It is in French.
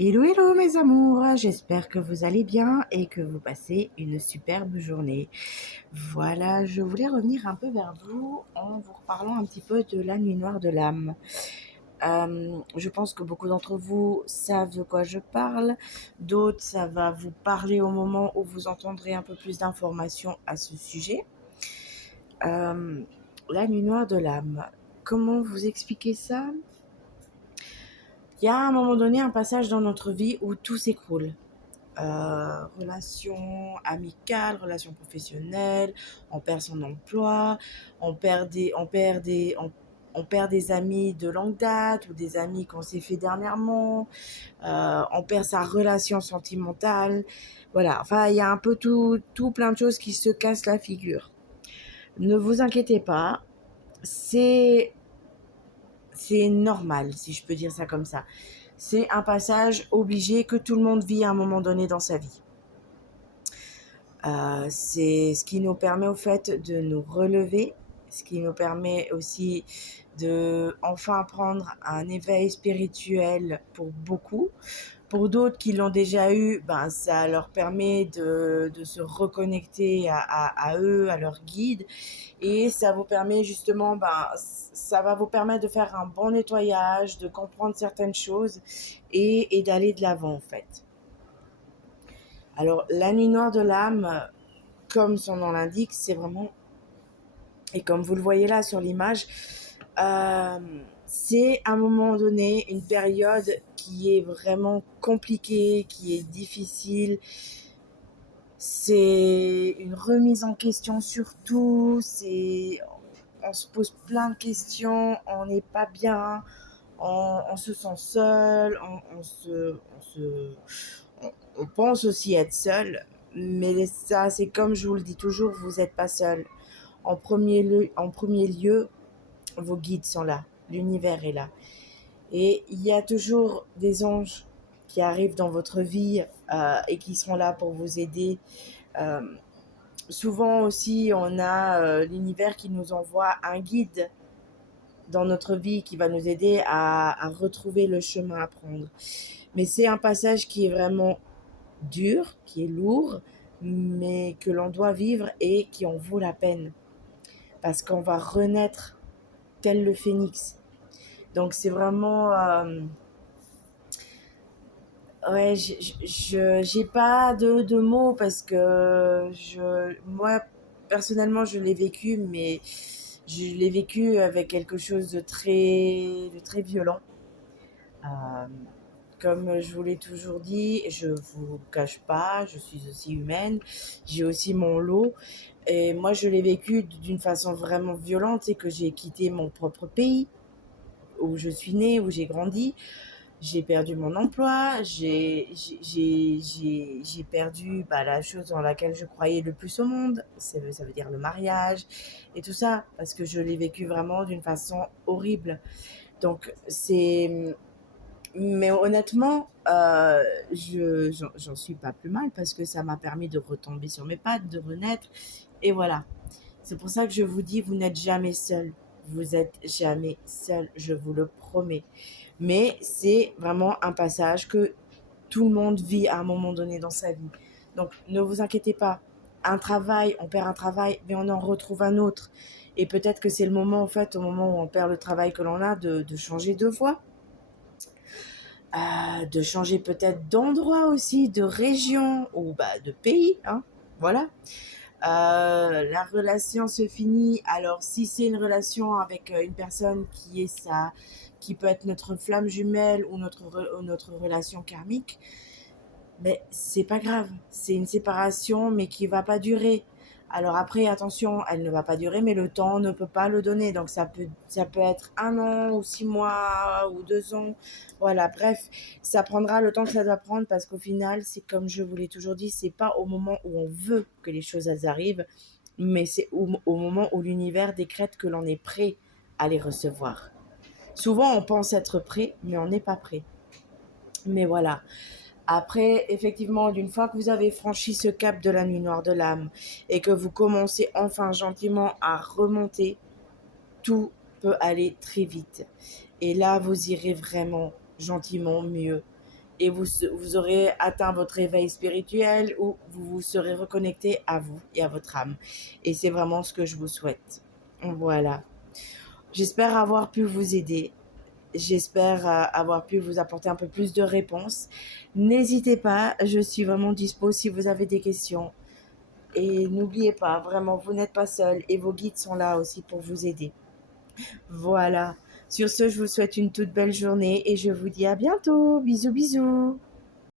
Hello, hello mes amours, j'espère que vous allez bien et que vous passez une superbe journée. Voilà, je voulais revenir un peu vers vous en vous reparlant un petit peu de la nuit noire de l'âme. Je pense que beaucoup d'entre vous savent de quoi je parle, d'autres ça va vous parler au moment où vous entendrez un peu plus d'informations à ce sujet. Euh, la nuit noire de l'âme, comment vous expliquer ça? Il y a à un moment donné un passage dans notre vie où tout s'écroule. Relations amicales, relations professionnelles, on perd son emploi, on perd des amis de longue date ou des amis qu'on s'est fait dernièrement, on perd sa relation sentimentale. Voilà, enfin, il y a un peu tout plein de choses qui se cassent la figure. Ne vous inquiétez pas, c'est, c'est normal, si je peux dire ça comme ça. C'est un passage obligé que tout le monde vit à un moment donné dans sa vie. C'est ce qui nous permet au fait de nous relever, ce qui nous permet aussi de enfin prendre un éveil spirituel pour beaucoup. Pour d'autres qui l'ont déjà eu, ben, ça leur permet de se reconnecter à eux, à leur guide. Et ça vous permet justement, ben, ça va vous permettre de faire un bon nettoyage, de comprendre certaines choses et d'aller de l'avant en fait. Alors, la nuit noire de l'âme, comme son nom l'indique, c'est vraiment, et comme vous le voyez là sur l'image, euh, c'est à un moment donné une période qui est vraiment compliquée, qui est difficile. C'est une remise en question sur tout. On se pose plein de questions, on n'est pas bien, on se sent seul, on pense aussi être seul. Mais ça, c'est comme je vous le dis toujours, vous n'êtes pas seul. En premier lieu, vos guides sont là, l'univers est là. Et il y a toujours des anges qui arrivent dans votre vie et qui seront là pour vous aider. Euh, Souvent aussi, on a l'univers qui nous envoie un guide dans notre vie qui va nous aider à retrouver le chemin à prendre. Mais c'est un passage qui est vraiment dur, qui est lourd, mais que l'on doit vivre et qui en vaut la peine. Parce qu'on va renaître tel le phénix. Donc c'est vraiment... ouais, j'ai pas de mots parce que moi, personnellement, je l'ai vécu, mais je l'ai vécu avec quelque chose de très violent. Euh, Comme je vous l'ai toujours dit, je vous cache pas, je suis aussi humaine, j'ai aussi mon lot. Et moi, je l'ai vécu d'une façon vraiment violente, c'est que j'ai quitté mon propre pays, où je suis née, où j'ai grandi. J'ai perdu mon emploi, j'ai perdu la chose dans laquelle je croyais le plus au monde, ça veut dire le mariage et tout ça, parce que je l'ai vécu vraiment d'une façon horrible. Donc c'est... Mais honnêtement, j'en suis pas plus mal parce que ça m'a permis de retomber sur mes pattes, de renaître. Et voilà. C'est pour ça que je vous dis, vous n'êtes jamais seul. Vous êtes jamais seul, je vous le promets. Mais c'est vraiment un passage que tout le monde vit à un moment donné dans sa vie. Donc ne vous inquiétez pas. Un travail, on perd un travail, mais on en retrouve un autre. Et peut-être que c'est le moment, en fait, au moment où on perd le travail que l'on a, de changer de voie, de changer peut-être d'endroit aussi, de région ou de pays. Hein, voilà. La relation se finit. Alors, si c'est une relation avec une personne qui peut être notre flamme jumelle ou notre relation karmique, mais c'est pas grave. C'est une séparation, mais qui va pas durer. Alors après, attention, elle ne va pas durer, mais le temps ne peut pas le donner. Donc ça peut être 1 an ou 6 mois ou 2 ans. Voilà, bref, ça prendra le temps que ça doit prendre parce qu'au final, c'est comme je vous l'ai toujours dit, c'est pas au moment où on veut que les choses elles arrivent, mais c'est au moment où l'univers décrète que l'on est prêt à les recevoir. Souvent, on pense être prêt, mais on n'est pas prêt. Mais voilà. Après, effectivement, d'une fois que vous avez franchi ce cap de la nuit noire de l'âme et que vous commencez enfin gentiment à remonter, tout peut aller très vite. Et là, vous irez vraiment gentiment mieux. et vous aurez atteint votre éveil spirituel ou vous vous serez reconnecté à vous et à votre âme. Et c'est vraiment ce que je vous souhaite. Voilà. J'espère avoir pu vous aider. J'espère avoir pu vous apporter un peu plus de réponses. N'hésitez pas, je suis vraiment dispo si vous avez des questions. Et n'oubliez pas, vraiment, vous n'êtes pas seul et vos guides sont là aussi pour vous aider. Voilà. Sur ce, je vous souhaite une toute belle journée et je vous dis à bientôt. Bisous, bisous.